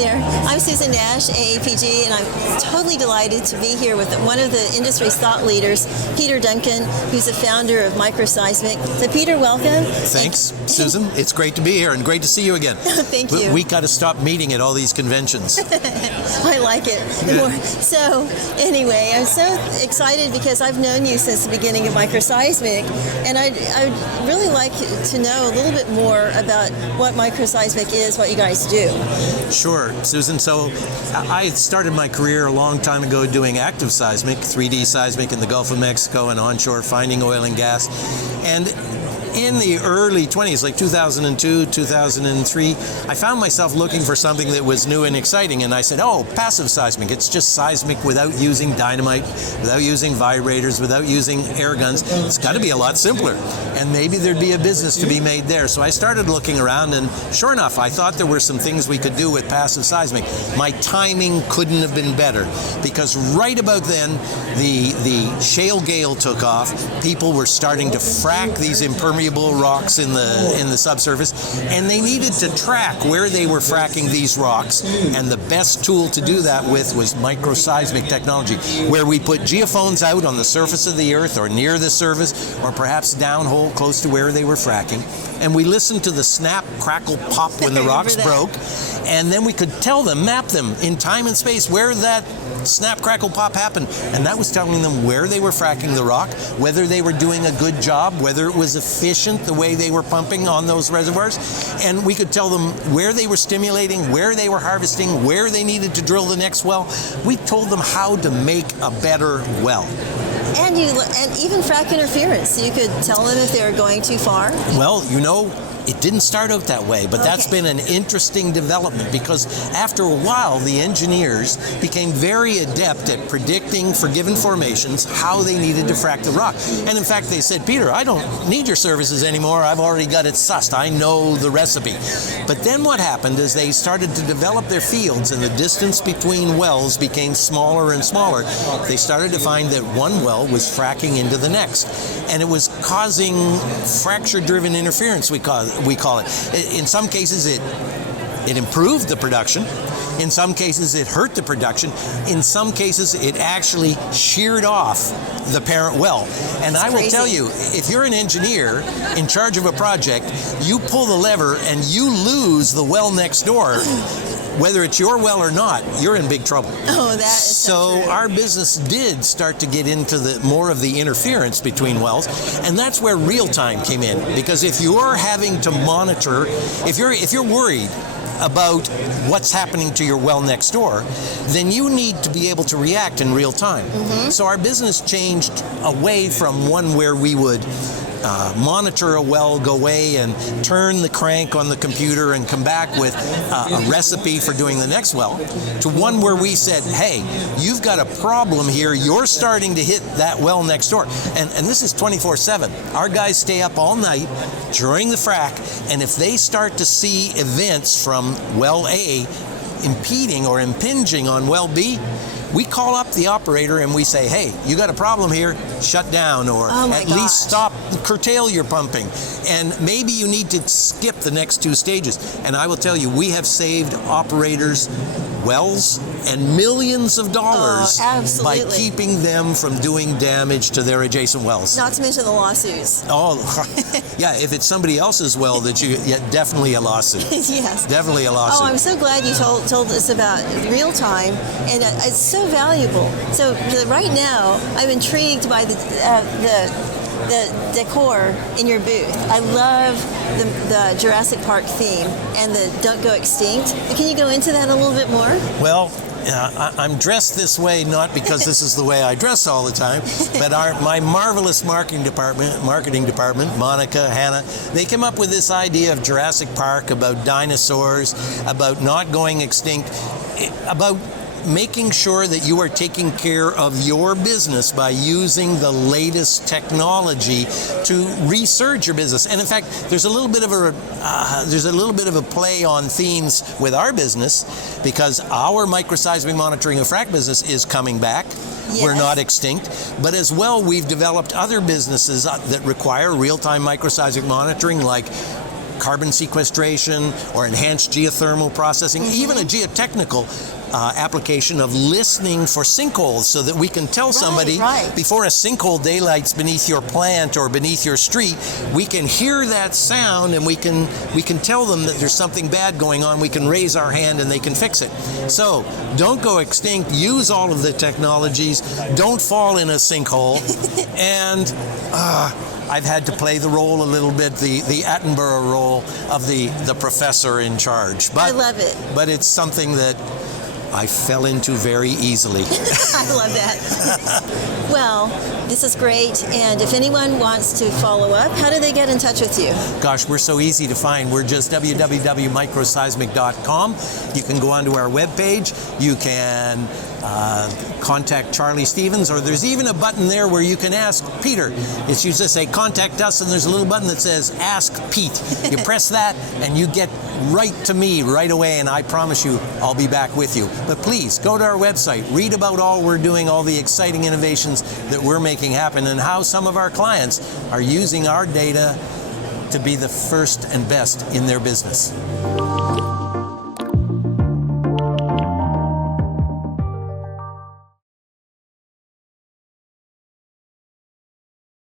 there. I'm Susan Nash, AAPG, and I'm totally delighted to be here with one of the industry's thought leaders, Peter Duncan, who's the founder of MicroSeismic. So Peter, welcome. Thanks, Susan. It's great to be here and great to see you again. Thank you. We got to stop meeting at all these conventions. I like it. So anyway, I'm so excited because I've known you since the beginning of MicroSeismic, and I'd really like to know a little bit more about what MicroSeismic is, what you guys do. Sure, Susan. So I started my career a long time ago doing active seismic, 3D seismic in the Gulf of Mexico and onshore, finding oil and gas. And in the early 20s, like 2002, 2003, I found myself looking for something that was new and exciting, and I said, oh, passive seismic. It's just seismic without using dynamite, without using vibrators, without using air guns. It's got to be a lot simpler, and maybe there'd be a business to be made there. So I started looking around, and sure enough, I thought there were some things we could do with passive seismic. My timing couldn't have been better, because right about then, the shale gale took off. People were starting to frack these impermeable rocks in the subsurface, and they needed to track where they were fracking these rocks, and the best tool to do that with was microseismic technology, where we put geophones out on the surface of the earth or near the surface or perhaps downhole close to where they were fracking, and we listened to the snap, crackle, pop when the rocks broke, and then we could tell them, map them in time and space where that snap, crackle, pop happened, and that was telling them where they were fracking the rock, whether they were doing a good job, whether it was efficient the way they were pumping on those reservoirs, and we could tell them where they were stimulating, where they were harvesting, where they needed to drill the next well. We told them how to make a better well. And even frac interference, so you could tell them if they were going too far? Well, you know, it didn't start out that way, but that's been an interesting development, because after a while, the engineers became very adept at predicting for given formations how they needed to frack the rock. And in fact, they said, Peter, I don't need your services anymore. I've already got it sussed. I know the recipe. But then what happened is they started to develop their fields, and the distance between wells became smaller and smaller. They started to find that one well was fracking into the next, and it was causing fracture-driven interference, we call it. In some cases, it improved the production. In some cases, it hurt the production. In some cases, it actually sheared off the parent well. And I will tell you, if you're an engineer in charge of a project, you pull the lever and you lose the well next door, whether it's your well or not, you're in big trouble. Oh, that is so true. Our business did start to get into more of the interference between wells, and that's where real time came in. Because if you're having to monitor, if you're worried about what's happening to your well next door, then you need to be able to react in real time. So our business changed away from one where we would monitor a well, go away and turn the crank on the computer and come back with a recipe for doing the next well, to one where we said, hey, you've got a problem here, you're starting to hit that well next door. And this is 24/7. Our guys stay up all night during the frack, and if they start to see events from well A impeding or impinging on well B, we call up the operator and we say, hey, you got a problem here, shut down, or at least stop, curtail your pumping. And maybe you need to skip the next two stages. And I will tell you, we have saved operators wells and millions of dollars by keeping them from doing damage to their adjacent wells. Not to mention the lawsuits. Oh, yeah, if it's somebody else's well that definitely a lawsuit. Yes. Definitely a lawsuit. Oh, I'm so glad you told us about real time, and it's so valuable. So right now, I'm intrigued by the decor in your booth. I love the Jurassic Park theme and the Don't Go Extinct. Can you go into that a little bit more? Well, I'm dressed this way not because this is the way I dress all the time, but my marvelous marketing department, Monica, Hannah, they came up with this idea of Jurassic Park, about dinosaurs, about not going extinct, about making sure that you are taking care of your business by using the latest technology to resurge your business. And in fact, there's a little bit of a play on themes with our business, because our microseismic monitoring of frac business is coming back. Yes. We're not extinct, but as well, we've developed other businesses that require real-time microseismic monitoring, like carbon sequestration or enhanced geothermal processing, even a geotechnical application of listening for sinkholes so that we can tell somebody before a sinkhole daylights beneath your plant or beneath your street, we can hear that sound and we can tell them that there's something bad going on. We can raise our hand and they can fix it. So don't go extinct. Use all of the technologies. Don't fall in a sinkhole. And I've had to play the role a little bit, the Attenborough role of the professor in charge. But, I love it. But it's something that I fell into very easily. I love that. Well, this is great. And if anyone wants to follow up, how do they get in touch with you? Gosh, we're so easy to find. We're just www.microseismic.com. You can go onto our webpage. You can contact Charlie Stevens, or there's even a button there where you can ask Peter. It's you just say contact us, and there's a little button that says Ask Pete. You press that and you get right to me right away, and I promise you I'll be back with you. But please go to our website, read about all we're doing, all the exciting innovations that we're making happen, and how some of our clients are using our data to be the first and best in their business.